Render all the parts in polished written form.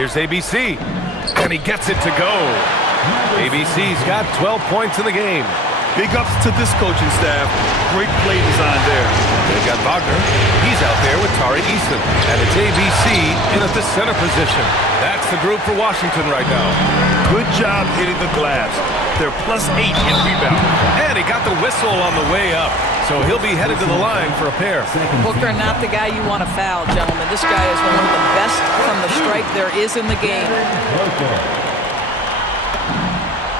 Here's ABC, and he gets it to go. ABC's got 12 points in the game. Big ups to this coaching staff. Great play design there. They got Wagner. He's out there with Tari Eason. And it's ABC in at the center position. That's the group for Washington right now. Good job hitting the glass. They're +8 in rebound. And he got the whistle on the way up. So he'll be headed to the line for a pair. Booker, not the guy you want to foul, gentlemen. This guy is one of the best from the stripe there is in the game.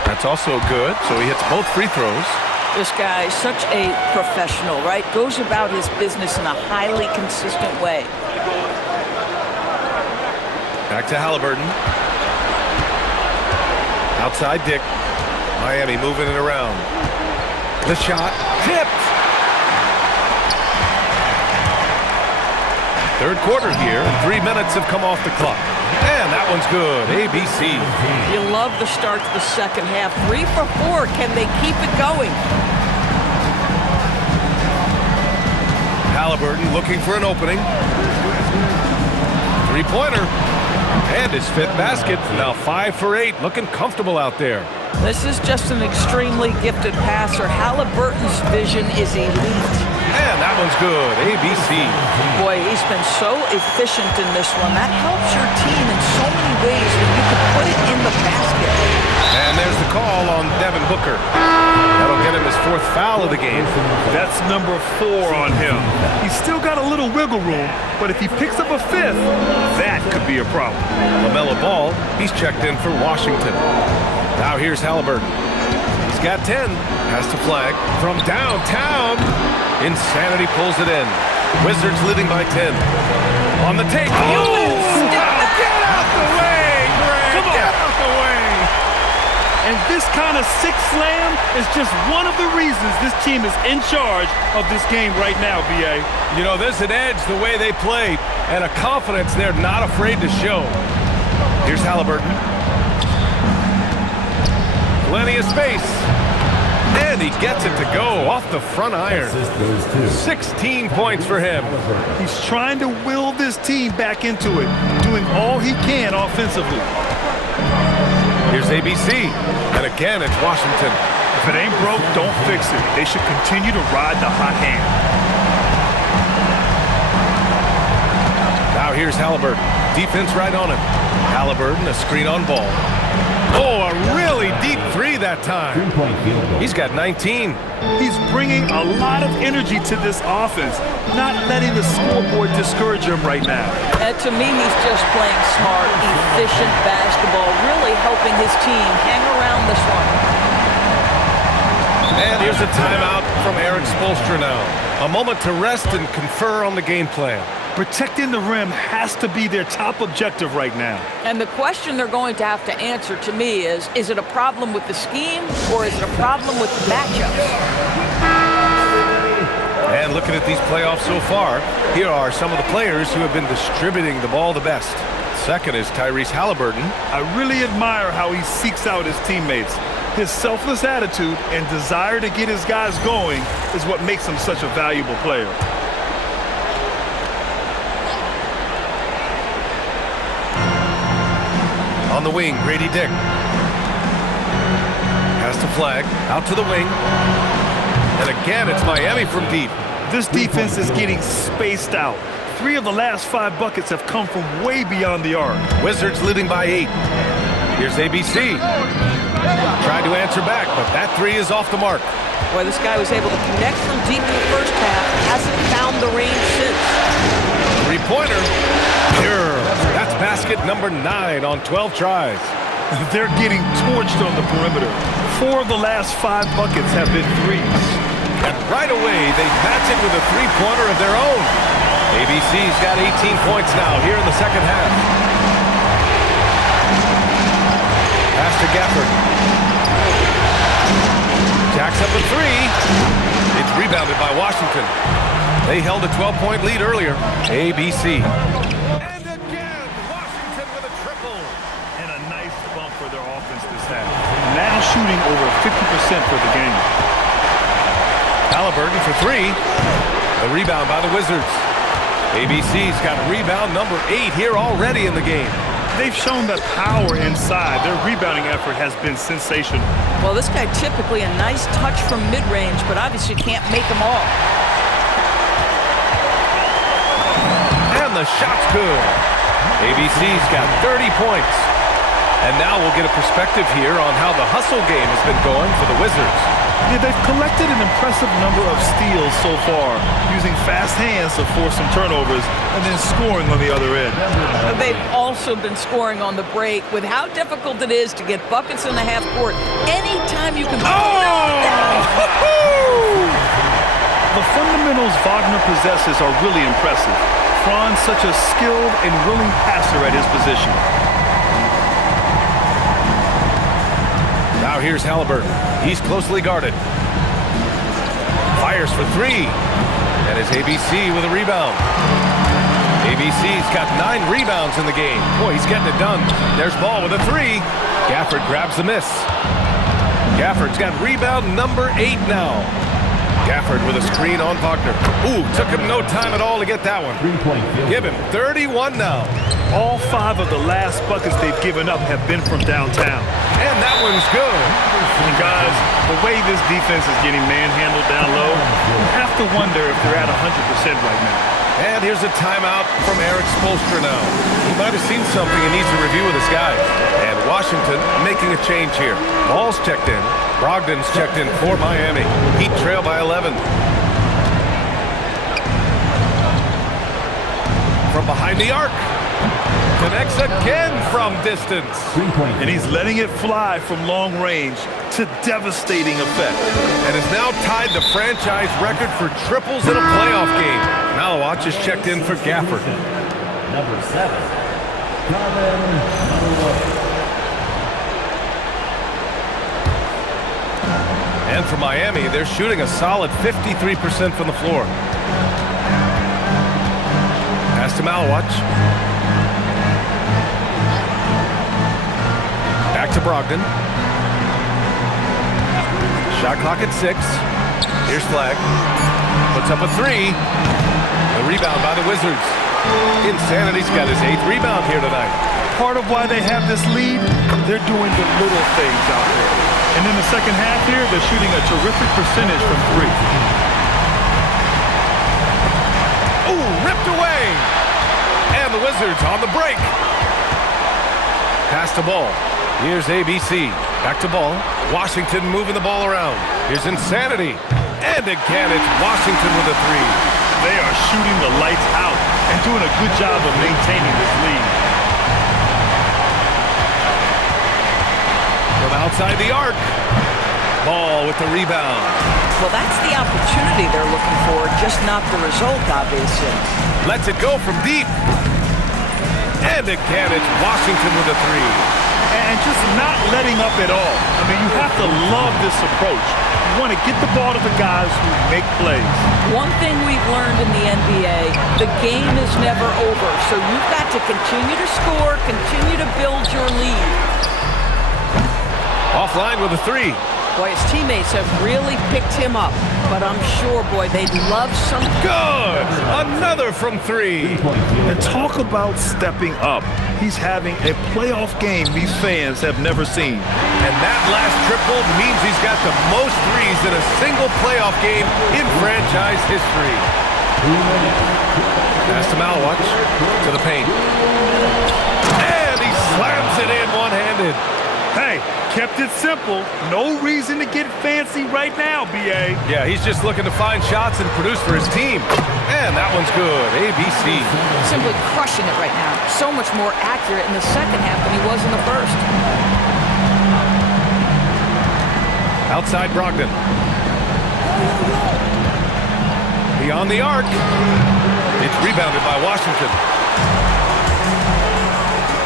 That's also good, so he hits both free throws. This guy is such a professional, right? Goes about his business in a highly consistent way. Back to Halliburton. Outside Dick. Miami moving it around. The shot. Tipped! Third quarter here, and 3 minutes have come off the clock. And that one's good. ABC. You love the start to the second half. 3 for 4. Can they keep it going? Halliburton looking for an opening. Three-pointer. And his fifth basket. Now 5 for 8. Looking comfortable out there. This is just an extremely gifted passer. Halliburton's vision is elite. And that one's good. ABC. Boy, he's been so efficient in this one. That helps your team in so many ways when you can put it in the basket. And there's the call on Devin Booker. That'll get him his 4th foul of the game. That's number 4 on him. He's still got a little wiggle room, but if he picks up a 5th, that could be a problem. LaMelo Ball, he's checked in for Washington. Now here's Halliburton. He's got 10. Has to flag from downtown. Insanity pulls it in. Wizards leading by 10. On the take. Oh! Get out the way, Greg! Come on. Get out the way! And this kind of sick slam is just one of the reasons this team is in charge of this game right now, B.A. You know, there's an edge the way they play and a confidence they're not afraid to show. Here's Halliburton. Plenty of space. And he gets it to go off the front iron. 16 points for him. He's trying to will this team back into it, doing all he can offensively. Here's ABC. And again, it's Washington. If it ain't broke, don't fix it. They should continue to ride the hot hand. Now here's Halliburton. Defense right on him. Halliburton, a screen on ball. Oh, a really deep 3 that time. He's got 19. He's bringing a lot of energy to this offense, not letting the scoreboard discourage him right now. And to me, he's just playing smart, efficient basketball, really helping his team hang around this one. And here's a timeout from Eric Spoelstra now. A moment to rest and confer on the game plan. Protecting the rim has to be their top objective right now. And the question they're going to have to answer to me is it a problem with the scheme or is it a problem with the matchups? And looking at these playoffs so far, here are some of the players who have been distributing the ball the best. Second is Tyrese Halliburton. I really admire how he seeks out his teammates. His selfless attitude and desire to get his guys going is what makes him such a valuable player. On the wing, Grady Dick. Has to flag, out to the wing. And again, it's Miami from deep. This defense is getting spaced out. 3 of the last 5 buckets have come from way beyond the arc. Wizards leading by 8. Here's ABC. Tried to answer back, but that 3 is off the mark. Boy, this guy was able to connect from deep in the first half. Hasn't found the range since. 3-pointer. Pure. That's basket number 9 on 12 tries. They're getting torched on the perimeter. 4 of the last 5 buckets have been threes. And right away, they match it with a 3-pointer of their own. ABC's got 18 points now here in the second half. Pass to Gafford. Jacks up a 3. It's rebounded by Washington. They held a 12-point lead earlier. ABC. And again, Washington with a triple. And a nice bump for their offense this half. Now shooting over 50% for the game. Halliburton for 3. The rebound by the Wizards. ABC's got rebound number 8 here already in the game. They've shown that power inside. Their rebounding effort has been sensational. Well, this guy typically a nice touch from mid-range, but obviously can't make them all. And the shot's good. ABC's got 30 points. And now we'll get a perspective here on how the hustle game has been going for the Wizards. Yeah, they've collected an impressive number of steals so far, using fast hands to force some turnovers and then scoring on the other end. They've also been scoring on the break with how difficult it is to get buckets in the half court. Anytime you can... The fundamentals Wagner possesses are really impressive. Fran's such a skilled and willing passer at his position. Now here's Halliburton. He's closely guarded. Fires for three. And it's ABC with a rebound. ABC's got 9 rebounds in the game. Boy, he's getting it done. There's Ball with a three. Gafford grabs the miss. Gafford's got rebound number 8 now. Gafford with a screen on Wagner. Ooh, took him no time at all to get that one. Give him 31 now. All 5 of the last buckets they've given up have been from downtown. And that one's good. And guys, the way this defense is getting manhandled down low, you have to wonder if they're at 100% right now. And here's a timeout from Eric Spoelstra now. He might have seen something and needs to review with his guys. And Washington making a change here. Ball's checked in. Brogdon's checked in for Miami. Heat trail by 11. From behind the arc. Connects again from distance. And he's letting it fly from long range to devastating effect. And has now tied the franchise record for triples in a playoff game. Malawach is checked in for Gafford. Number 7, And for Miami, they're shooting a solid 53% from the floor. Pass to Malawach. Back to Brogdon. Shot clock at 6. Here's Flag. Puts up a 3. The rebound by the Wizards. Insanity's got his 8th rebound here tonight. Part of why they have this lead, they're doing the little things out there. And in the second half here, they're shooting a terrific percentage from 3. Ooh, ripped away. And the Wizards on the break. Pass to Ball. Here's ABC. Back to Ball. Washington moving the ball around. Here's Insanity. And again, it's Washington with a 3. They are shooting the lights out and doing a good job of maintaining this lead. From outside the arc. Ball with the rebound. Well, that's the opportunity they're looking for, just not the result, obviously. Lets it go from deep. And again, it's Washington with a 3. And just not letting up at all. I mean, you have to love this approach. You want to get the ball to the guys who make plays. One thing we've learned in the NBA, the game is never over. So you've got to continue to score, continue to build your lead. Offline with a 3. Boy, his teammates have really picked him up. But I'm sure, boy, they'd love some... Good! Another from 3. And talk about stepping up. He's having a playoff game these fans have never seen. And that last triple means he's got the most threes in a single playoff game in franchise history. Pass to Malawach, to the paint. And he slams it in one-handed. Hey, kept it simple. No reason to get fancy right now, B.A. Yeah, he's just looking to find shots and produce for his team. And that one's good. ABC. Simply crushing it right now. So much more accurate in the second half than he was in the first. Outside Brogdon. Beyond the arc. It's rebounded by Washington.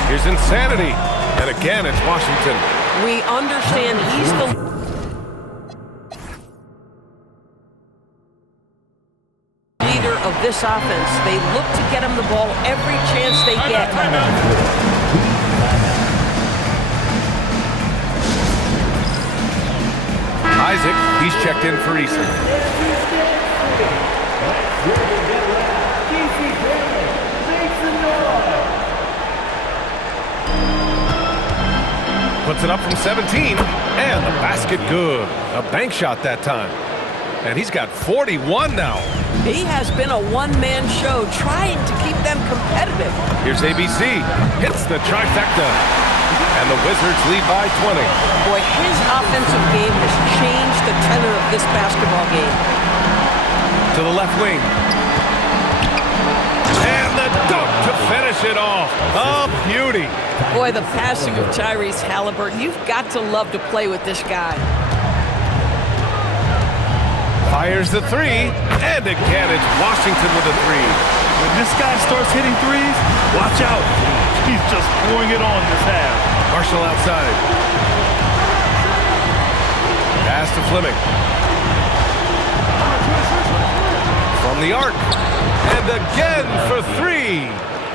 Here's Insanity. And again, it's Washington. We understand he's the leader of this offense. They look to get him the ball every chance they get. Isaac, he's checked in for Eason. Puts it up from 17, and the basket good. A bank shot that time. And he's got 41 now. He has been a one-man show trying to keep them competitive. Here's ABC. Hits the trifecta. And the Wizards lead by 20. Boy, his offensive game has changed the tenor of this basketball game. To the left wing. And the dunk to finish it off. A beauty. Boy, the passing of Tyrese Halliburton. You've got to love to play with this guy. Fires the three, and again it's Washington with a three. When this guy starts hitting threes, watch out. He's just pouring it on this half. Marshall outside. Pass to Fleming. From the arc. And again for three.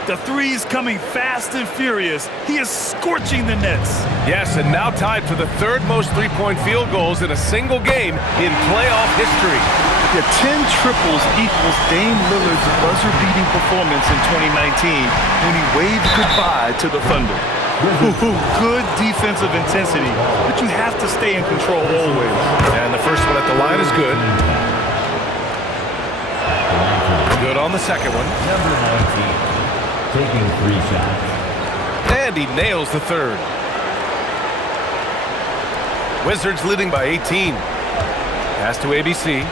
The three's coming fast and furious. He is scorching the nets. Yes, and now tied for the third most three-point field goals in a single game in playoff history. The 10 triples equals Dame Lillard's buzzer-beating performance in 2019 when he waved goodbye to the Thunder. Good defensive intensity, but you have to stay in control always. And the first one at the line is good. Good on the second one. Number 19. Taking 3 shots. And he nails the third. Wizards leading by 18. Pass to ABC.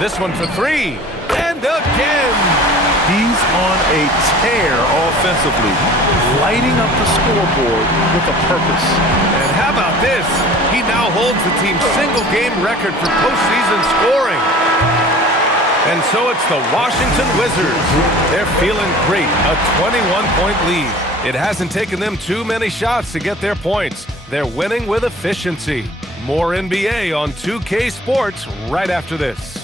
This one for three. And again. He's on a tear offensively, lighting up the scoreboard with a purpose. And how about this? He now holds the team's single-game record for postseason scoring. And so it's the Washington Wizards. They're feeling great, a 21-point lead. It hasn't taken them too many shots to get their points. They're winning with efficiency. More NBA on 2K Sports right after this.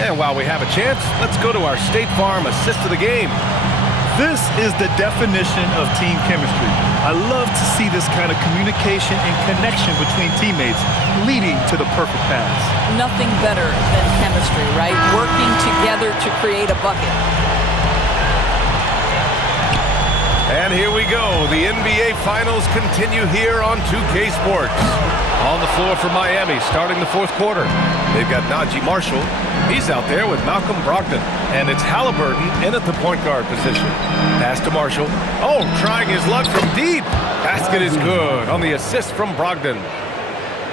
And while we have a chance, let's go to our State Farm assist of the game. This is the definition of team chemistry. I love to see this kind of communication and connection between teammates leading to the perfect pass. Nothing better than chemistry, right? Working together to create a bucket. And here we go. The NBA Finals continue here on 2K Sports. On the floor for Miami, starting the fourth quarter. They've got Najee Marshall. He's out there with Malcolm Brogdon. And it's Halliburton in at the point guard position. Pass to Marshall. Oh, trying his luck from deep. Basket is good on the assist from Brogdon.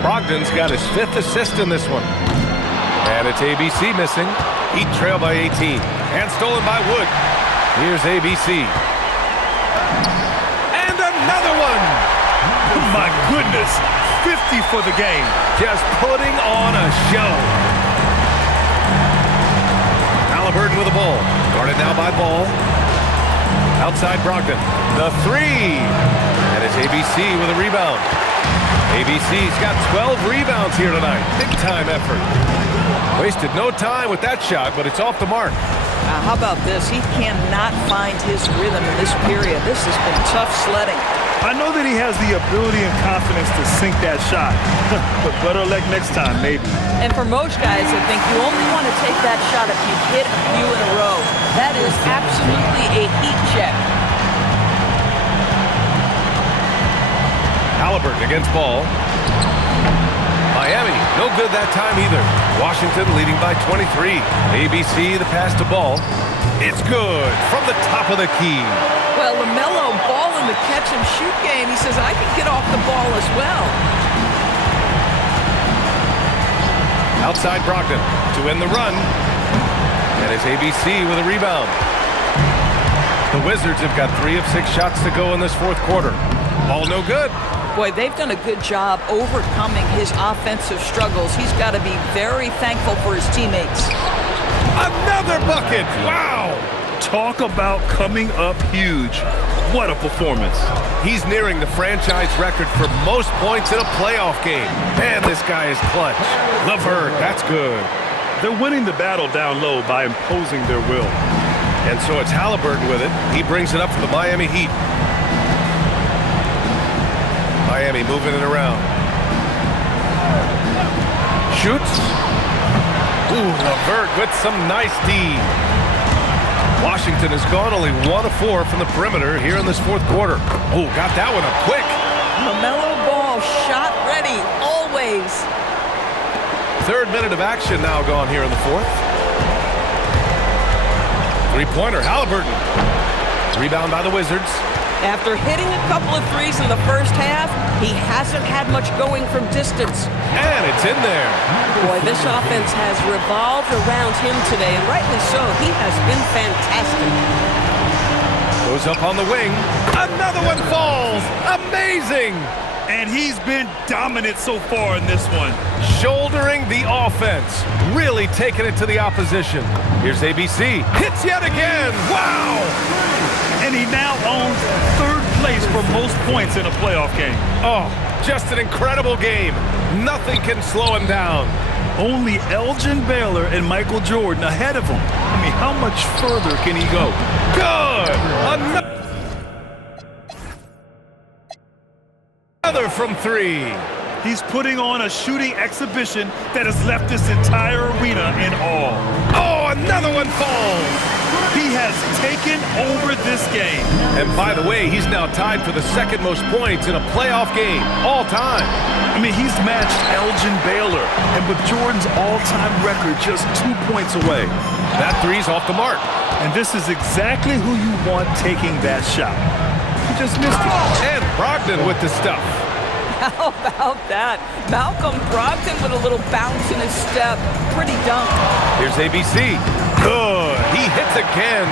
Brogdon's got his 5th assist in this one. And it's ABC missing. Heat trail by 18. And stolen by Wood. Here's ABC. And another one. My goodness. 50 for the game. Just putting on a show. Halliburton with the ball. Guarded now by Ball. Outside Brogdon. The three. And it's ABC with a rebound. ABC's got 12 rebounds here tonight. Big time effort. Wasted no time with that shot, but it's off the mark. How about this? He cannot find his rhythm in this period. This has been tough sledding. I know that he has the ability and confidence to sink that shot, but better luck next time, maybe. And for most guys, I think you only want to take that shot if you hit a few in a row. That is absolutely a heat check. Halliburton against Ball. Miami, no good that time either. Washington leading by 23. ABC, the pass to Ball. It's good from the top of the key. Well, LaMelo Ball in the catch-and-shoot game. He says, I can get off the ball as well. Outside Brogdon to win the run. And it's ABC with a rebound. The Wizards have got 3 of 6 shots to go in this fourth quarter. All no good. Boy, they've done a good job overcoming his offensive struggles. He's got to be very thankful for his teammates. Another bucket! Wow! Talk about coming up huge. What a performance. He's nearing the franchise record for most points in a playoff game. Man, this guy is clutch. LeVert, that's good. They're winning the battle down low by imposing their will. And so it's Halliburton with it. He brings it up for the Miami Heat. Miami moving it around. Shoots. Ooh, LeVert with some nice D. Washington has gone only 1 of 4 from the perimeter here in this fourth quarter. Oh, got that one up quick. LaMelo Ball, shot ready, always. Third minute of action now gone here in the fourth. Three-pointer, Halliburton. Rebound by the Wizards. After hitting a couple of threes in the first half, he hasn't had much going from distance. And it's in there. Boy, this offense has revolved around him today, and rightly so. He has been fantastic. Goes up on the wing. Another one falls. Amazing. And he's been dominant so far in this one. Shouldering the offense. Really taking it to the opposition. Here's ABC. Hits yet again. Wow. And he now owns third place for most points in a playoff game. Oh, just an incredible game. Nothing can slow him down. Only Elgin Baylor and Michael Jordan ahead of him. I mean, how much further can he go? Good. Another from three. He's putting on a shooting exhibition that has left this entire arena in awe. Oh, another one falls. He has taken over this game. And by the way, he's now tied for the second most points in a playoff game all time. I mean, he's matched Elgin Baylor, and with Jordan's all-time record just 2 points away. That three's off the mark. And this is exactly who you want taking that shot. He just missed it. And Brogdon with the stuff. How about that? Malcolm Brogdon with a little bounce in his step. Pretty dunk. Here's ABC. Good. He hits again.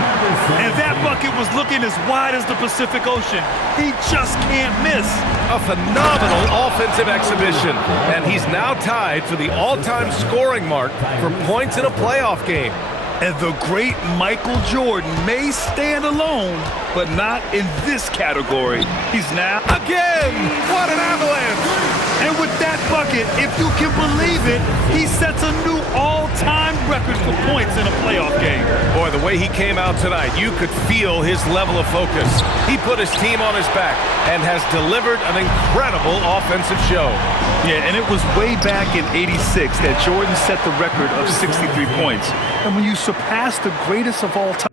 And that bucket was looking as wide as the Pacific Ocean. He just can't miss. A phenomenal offensive exhibition. And he's now tied for the all-time scoring mark for points in a playoff game. And the great Michael Jordan may stand alone, but not in this category. He's now... Again! What an avalanche! And with that bucket, if you can believe it, he sets a new all-time record for points in a playoff game. Boy, the way he came out tonight, you could feel his level of focus. He put his team on his back and has delivered an incredible offensive show. Yeah, and it was way back in '86 that Jordan set the record of 63 points. And when you surpass the greatest of all time,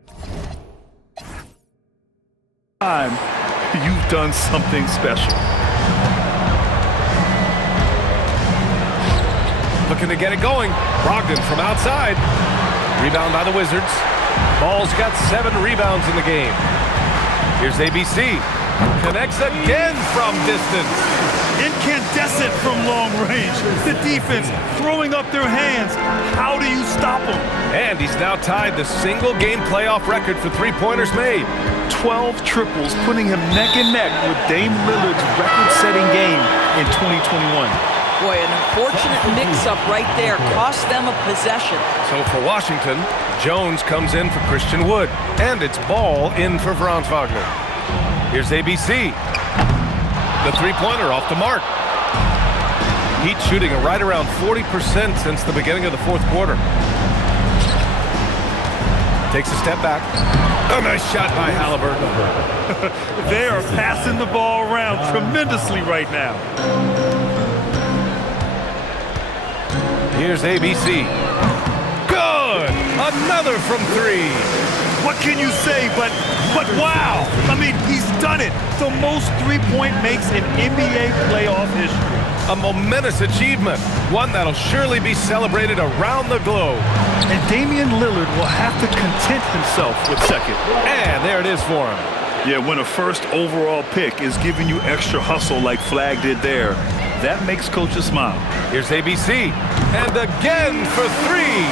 you've done something special. Looking to get it going. Brogdon from outside. Rebound by the Wizards. Ball's got 7 rebounds in the game. Here's ABC. Connects again from distance. Incandescent from long range. The defense throwing up their hands. How do you stop them? And he's now tied the single-game playoff record for three-pointers made. 12 triples, putting him neck and neck with Dame Lillard's record-setting game in 2021. Boy, an unfortunate mix-up right there cost them a possession. So for Washington, Jones comes in for Christian Wood. And it's Ball in for Franz Wagner. Here's ABC. The three-pointer off the mark. Heat shooting right around 40% since the beginning of the fourth quarter. Takes a step back. A nice shot by Halliburton. They are passing the ball around tremendously right now. Here's ABC. Good! Another from three. What can you say but wow? I mean, he's done it. The most three-point makes in NBA playoff history. A momentous achievement. One that'll surely be celebrated around the globe. And Damian Lillard will have to content himself with second. And there it is for him. Yeah, when a first overall pick is giving you extra hustle like Flag did there, that makes coaches smile. Here's ABC. And again for three.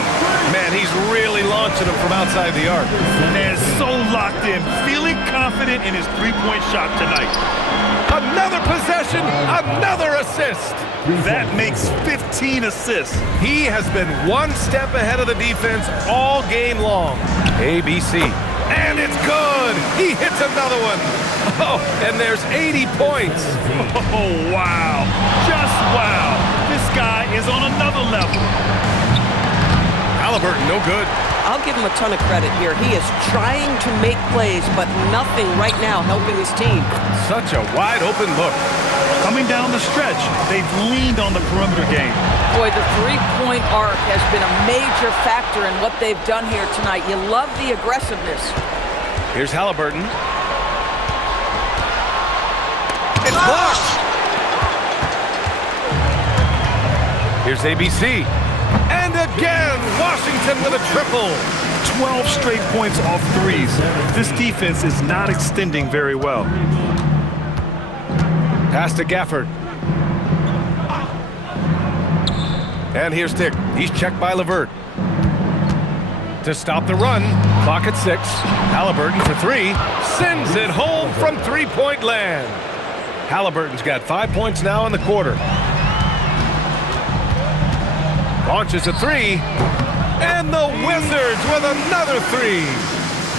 Man, he's really launching him from outside the arc. And so locked in, feeling confident in his three-point shot tonight. Another possession, another assist. That makes 15 assists. He has been one step ahead of the defense all game long. ABC. And it's good. He hits another one. Oh, and there's 80 points. Oh, wow. Just wow. This guy is on another level. Halliburton, no good. I'll give him a ton of credit here. He is trying to make plays, but nothing right now helping his team. Such a wide open look. Coming down the stretch, they've leaned on the perimeter game. Boy, the three-point arc has been a major factor in what they've done here tonight. You love the aggressiveness. Here's Halliburton. It's blocked. Here's ABC. And again, Washington with a triple. 12 straight points off threes. This defense is not extending very well. Pass to Gafford. And here's Dick. He's checked by LeVert. To stop the run, clock at 6. Halliburton for 3. Sends it home from three-point land. Halliburton's got 5 points now in the quarter. Launches a 3. And the Wizards with another 3.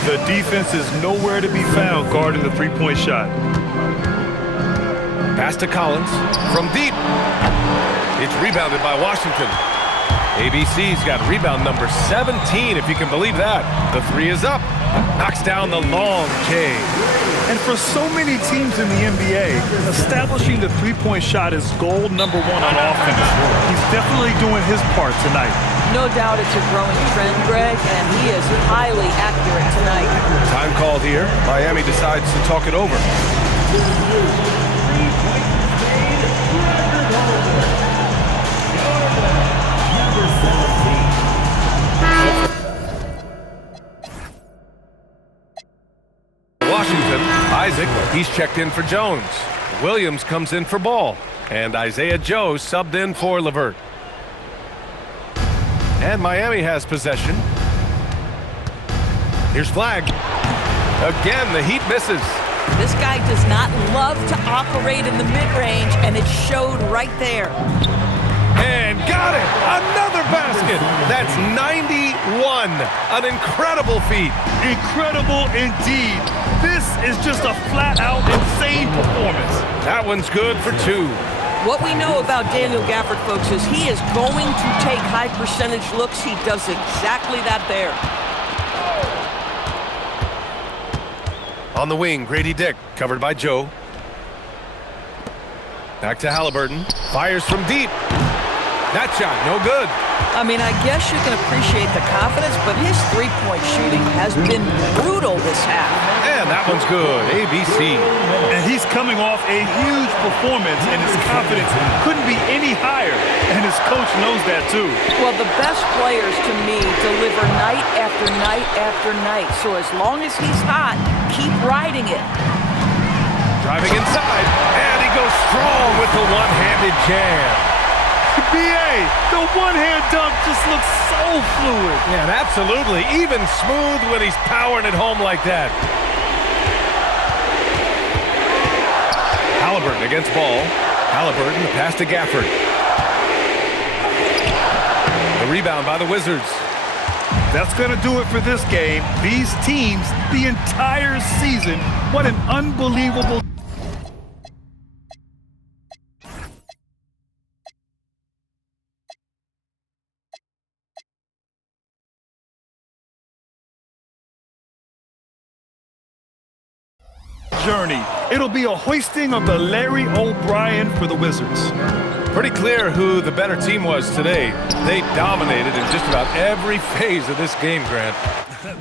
The defense is nowhere to be found guarding the three-point shot. Pass to Collins from deep. It's rebounded by Washington. ABC's got rebound number 17, if you can believe that. The 3 is up. Knocks down the long J. And for so many teams in the NBA, establishing the three-point shot is goal number 1 on offense. He's definitely doing his part tonight. No doubt it's a growing trend, Greg, and he is highly accurate tonight. Time called here. Miami decides to talk it over. Washington, Isaac, he's checked in for Jones. Williams comes in for Ball. And Isaiah Joe subbed in for LeVert. And Miami has possession. Here's Flag. Again, the Heat misses. This guy does not love to operate in the mid-range, and it showed right there. And got it! Another basket! That's 91. An incredible feat. Incredible indeed. This is just a flat-out insane performance. That one's good for 2. What we know about Daniel Gafford, folks, is he is going to take high-percentage looks. He does exactly that there. On the wing, Grady Dick, covered by Joe. Back to Halliburton. Fires from deep. That shot, no good. I mean, I guess you can appreciate the confidence, but his three-point shooting has been brutal this half. And that one's good. ABC. And he's coming off a huge performance, and his confidence couldn't be any higher. And his coach knows that, too. Well, the best players, to me, deliver night after night after night. So as long as he's hot, keep riding it. Driving inside, and he goes strong with the one-handed jam. B.A., the one-hand dunk just looks so fluid. Yeah, absolutely. Even smooth when he's powering it home like that. Halliburton against Ball. Halliburton, the pass to Gafford. The rebound by the Wizards. That's going to do it for this game. These teams, the entire season, what an unbelievable journey. It'll be a hoisting of the Larry O'Brien for the Wizards. Pretty clear who the better team was today. They dominated in just about every phase of this game, Grant.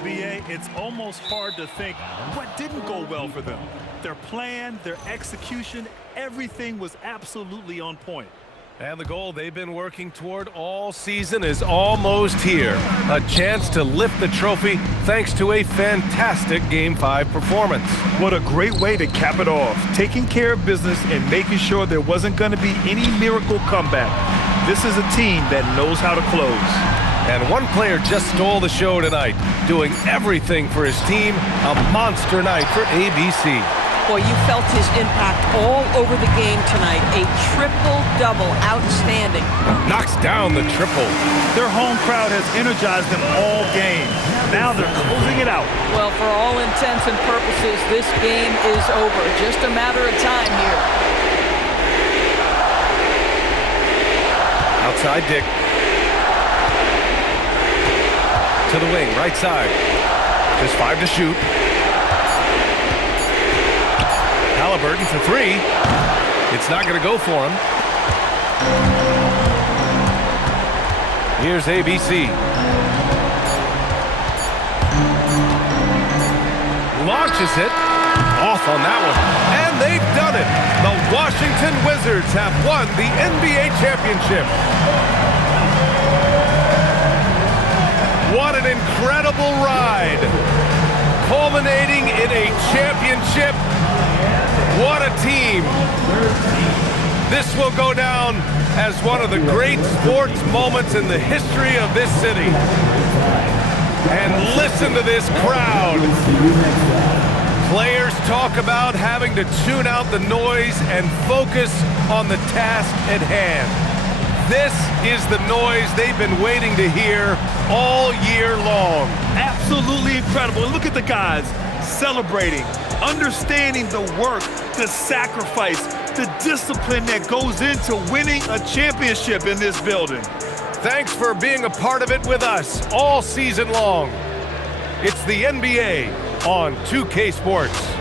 B.A., it's almost hard to think what didn't go well for them. Their plan, their execution, everything was absolutely on point. And the goal they've been working toward all season is almost here. A chance to lift the trophy thanks to a fantastic Game 5 performance. What a great way to cap it off. Taking care of business and making sure there wasn't going to be any miracle comeback. This is a team that knows how to close. And one player just stole the show tonight, doing everything for his team. A monster night for ABC. Boy, you felt his impact all over the game tonight. A triple-double, outstanding. Knocks down the triple. Their home crowd has energized them all game. Now they're closing it out. Well, for all intents and purposes, this game is over. Just a matter of time here. Outside Dick. To the wing, right side. Just 5 to shoot. Halliburton for 3. It's not going to go for him. Here's ABC. Launches it. Off on that one. And they've done it. The Washington Wizards have won the NBA championship. What an incredible ride. Culminating in a championship. What a team. This will go down as one of the great sports moments in the history of this city. And listen to this crowd. Players talk about having to tune out the noise and focus on the task at hand. This is the noise they've been waiting to hear all year long. Absolutely incredible. Look at the guys celebrating, understanding the work, the sacrifice, the discipline that goes into winning a championship in this building. Thanks for being a part of it with us all season long. It's the NBA on 2K Sports.